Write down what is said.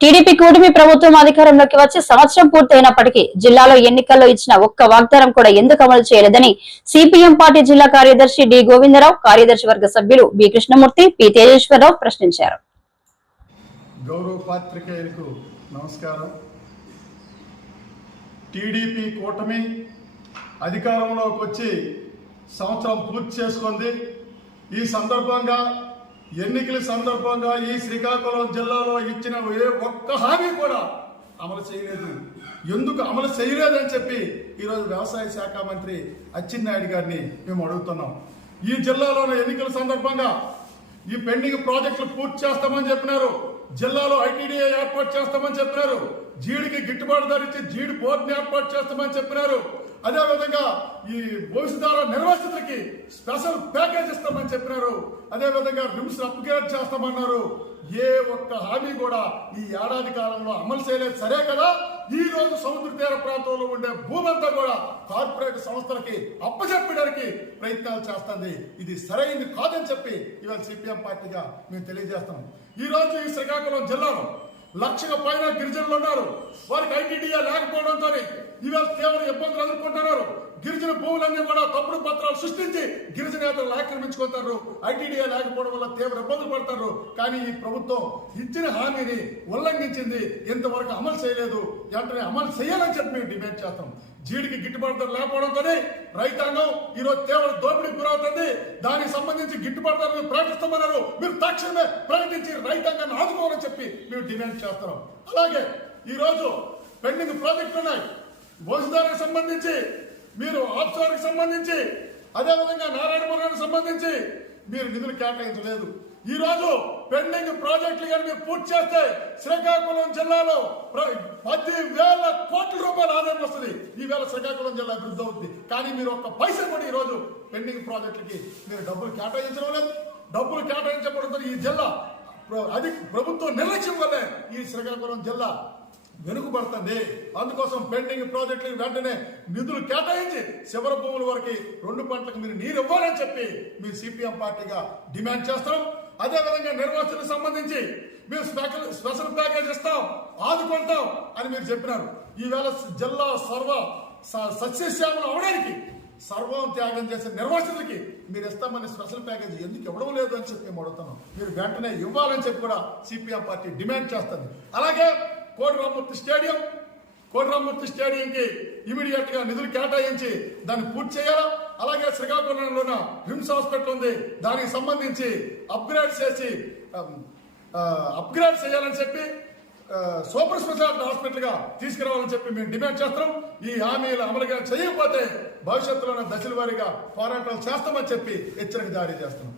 TDP కూటమి ప్రభుత్వం అధికారంలోకి వచ్చి సంవత్సరం పూర్తయినప్పటికీ జిల్లాలో ఎన్నికల్లో ఇచ్చిన ఒక్క వాగ్దానం కూడా ఎందుకు అమలు చేయలేదని సిపిఎం పార్టీ జిల్లా కార్యదర్శి డి గోవిందరావు కార్యదర్శి వర్గ సభ్యులు బి కృష్ణమూర్తి పి తేజేశ్వరరావు ప్రశ్నించారు. నమస్కారం. టీడీపీ కూటమి అధికారంలోకి వచ్చి సంవత్సరం పూర్తి చేసుకుంది. ఈ సందర్భంగా ఎన్నికల సందర్భంగా ఈ శ్రీకాకుళం జిల్లాలో ఇచ్చిన ఏ ఒక్క హామీ కూడా అమలు చేయలేదు. ఎందుకు అమలు చేయలేదని చెప్పి ఈరోజు వ్యవసాయ శాఖ మంత్రి అచ్చెన్నాయుడు గారిని మేము అడుగుతున్నాం. ఈ జిల్లాలోని ఎన్నికల సందర్భంగా ఈ పెండింగ్ ప్రాజెక్టులు పూర్తి చేస్తామని చెప్పినారు. జిల్లాలో ఐటీడీఏ ఏర్పాటు చేస్తామని చెప్పినారు. జీడికి గిట్టుబాటు ధరించి జీడి బోర్డుని ఏర్పాటు చేస్తామని చెప్పినారు. అదే విధంగా ఈ భవిష్యత్తులో నిర్వాసితులకి స్పెషల్ ప్యాకేజ్ ఇస్తామని చెప్పినారు. అదే విధంగా రిమ్స్ అప్గ్రేడ్ చేస్తామన్నారు. ఏ ఒక్క హామీ కూడా ఈ ఏడాది కాలంలో అమలు చేయలేదు. సరే కదా? ఈ రోజు సముద్ర తీర ప్రాంతంలో ఉండే భూమంతా కూడా కార్పొరేట్ సంస్థలకి అప్పచెప్పడానికి ప్రయత్నాలు చేస్తుంది. ఇది సరైనది కాదని చెప్పి ఇవాళ సిపిఎం పార్టీగా మేము తెలియజేస్తాం. ఈ రోజు ఈ శ్రీకాకుళం జిల్లాలో లక్షల పైన గిరిజనులు ఉన్నారు. వారికి ఐటీడీఏ లేకపోవడంతో ఇవాళ తీవ్ర ఇబ్బందులు ఎదుర్కొంటున్నారు. గిరిజన భూములన్నీ కూడా తప్పుడు పత్రాలు సృష్టించి గిరిజనేతలు ఆక్రమించుకుంటారు. ఐటీడీఏ లేకపోవడం వల్ల తీవ్ర ఇబ్బందులు పడతారు. కానీ ఈ ప్రభుత్వం ఇచ్చిన హామీని ఉల్లంఘించింది. ఇంతవరకు అమలు చేయలేదు. వెంటనే అమలు చేయాలని చెప్పి మేము డిమాండ్ చేస్తాం. జీడికి గిట్టుబాటు ధర లేకపోవడంతోనే రైతాంగం ఈరోజు తీవ్ర దోపిడీకి గురవుతుంది. దానికి సంబంధించి గిట్టుబాటు ధరలు ప్రకటిస్తామన్నారు. మీరు తక్షణమే ప్రకటించి రైతాంగాన్ని ఆదుకోవాలని చెప్పి మేము డిమాండ్ చేస్తున్నాం. అలాగే ఈరోజు పెండింగ్ ప్రాజెక్టులు ఉన్నాయి. భోజనానికి సంబంధించి మీరు ఆఫ్షోర్కి సంబంధించి అదేవిధంగా నారాయణపురానికి సంబంధించి మీరు నిధులు కేటాయించలేదు. ఈ రోజు పెండింగ్ ప్రాజెక్టులు కానీ మీరు పూర్తి చేస్తే శ్రీకాకుళం జిల్లాలో ప్ర- పది వేల కోట్ల రూపాయల ఆదాయం వస్తుంది. ఈ వేళ శ్రీకాకుళం జిల్లా అభివృద్ధి అవుతుంది కానీ మీరు ఒక్క పైసలు కూడా ఈ రోజు పెండింగ్ ప్రాజెక్టులకి మీరు డబ్బులు కేటాయించడం లేదు. డబ్బులు కేటాయించబడుతున్న ఈ జిల్లా అది ప్రభుత్వం నిర్లక్ష్యం వల్లే ఈ శ్రీకాకుళం జిల్లా వెనుకబడుతుంది. అందుకోసం పెండింగ్ ప్రాజెక్టులు వెంటనే నిధులు కేటాయించి శివర భూముల వరకు రెండు పంటలకు మీరు నీరు ఇవ్వాలని చెప్పి మీరు సిపిఎం పార్టీగా డిమాండ్ చేస్తాం. అదే విధంగా నిర్వాచనకు సంబంధించి మేము స్పెషల్ స్పెషల్ ప్యాకేజ్ ఇస్తాం ఆదుకుంటాం అని మీరు చెప్పినారు. ఈవేళ జిల్లా సర్వ స- అవడానికి సర్వం త్యాగం చేసే నిర్వాసితులకి మీరు ఇస్తామని స్పెషల్ ప్యాకేజ్ ఎందుకు ఇవ్వడం లేదు అని చెప్పి మేము అడుగుతున్నాం. మీరు వెంటనే ఇవ్వాలని చెప్పి కూడా సిపిఎం పార్టీ డిమాండ్ చేస్తుంది. అలాగే కోటిరామూర్తి స్టేడియం కోటిరామూర్తి స్టేడియంకి ఇమీడియట్గా నిధులు కేటాయించి దాన్ని పూర్తి చేయాలా? అలాగే శ్రీకాకుళంలోన రిమ్స్ హాస్పిటల్ ఉంది. దానికి సంబంధించి అప్గ్రేడ్ చేసి um, uh, అప్గ్రేడ్ చేయాలని చెప్పి uh, సూపర్ స్పెషాలిటీ హాస్పిటల్గా తీసుకురావాలని చెప్పి మేము డిమాండ్ చేస్తున్నాం. ఈ హామీలు అమలుగా చేయకపోతే భవిష్యత్తులో దశల వారీగా పోరాటాలు చేస్తామని చెప్పి హెచ్చరిక జారీ చేస్తున్నాం.